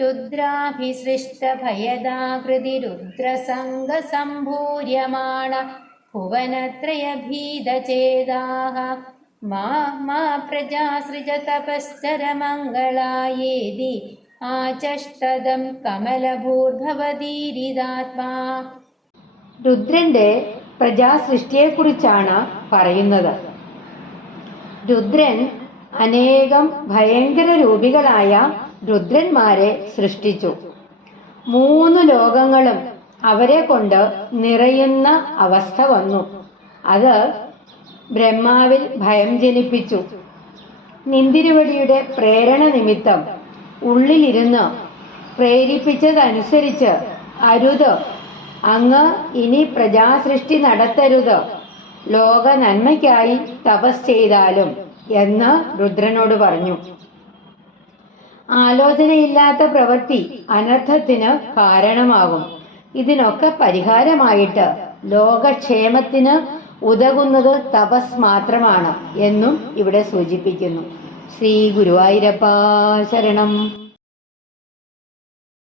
രുദ്രാഭിസൃഷ്ടഭയദാകൃതി രുദ്രസംഗസംഭൂര്യമാണ ഭുവനത്രയഭീതചേതാഃ മാ പ്രജാസൃജതപശ്ചരമംഗളായേതി ആചഷ്ടതം കമലഭൂർഭവതീരിതാത്മാ. രുദ്രന്റെ പ്രജാസൃഷ്ടിയെക്കുറിച്ചാണ് പറയുന്നത്. രുദ്രൻ അനേകം ഭയങ്കര രൂപികളായ രുദ്രന്മാരെ സൃഷ്ടിച്ചു. 3 ലോകങ്ങളും അവരെ കൊണ്ട് നിറയുന്ന അവസ്ഥ വന്നു. അത് ബ്രഹ്മാവിൽ ഭയം ജനിപ്പിച്ചു. നിന്തിരുവടിയുടെ പ്രേരണ നിമിത്തം ഉള്ളിലിരുന്ന് പ്രേരിപ്പിച്ചതനുസരിച്ച് അരുത്, അങ്ങ് ഇനി പ്രജാസൃഷ്ടി നടത്തരുത്, ലോക നന്മയ്ക്കായി തപസ് ചെയ്താലും എന്ന് രുദ്രനോട് പറഞ്ഞു. ആലോചനയില്ലാത്ത പ്രവൃത്തി അനർത്ഥത്തിന് കാരണമാകും. ഇതിനൊക്കെ പരിഹാരമായിട്ട് ലോകക്ഷേമത്തിന് ഉതകുന്നത് തപസ് മാത്രമാണ് എന്നും ഇവിടെ സൂചിപ്പിക്കുന്നു. ശ്രീ ഗുരുവായൂരപ്പ ശരണം.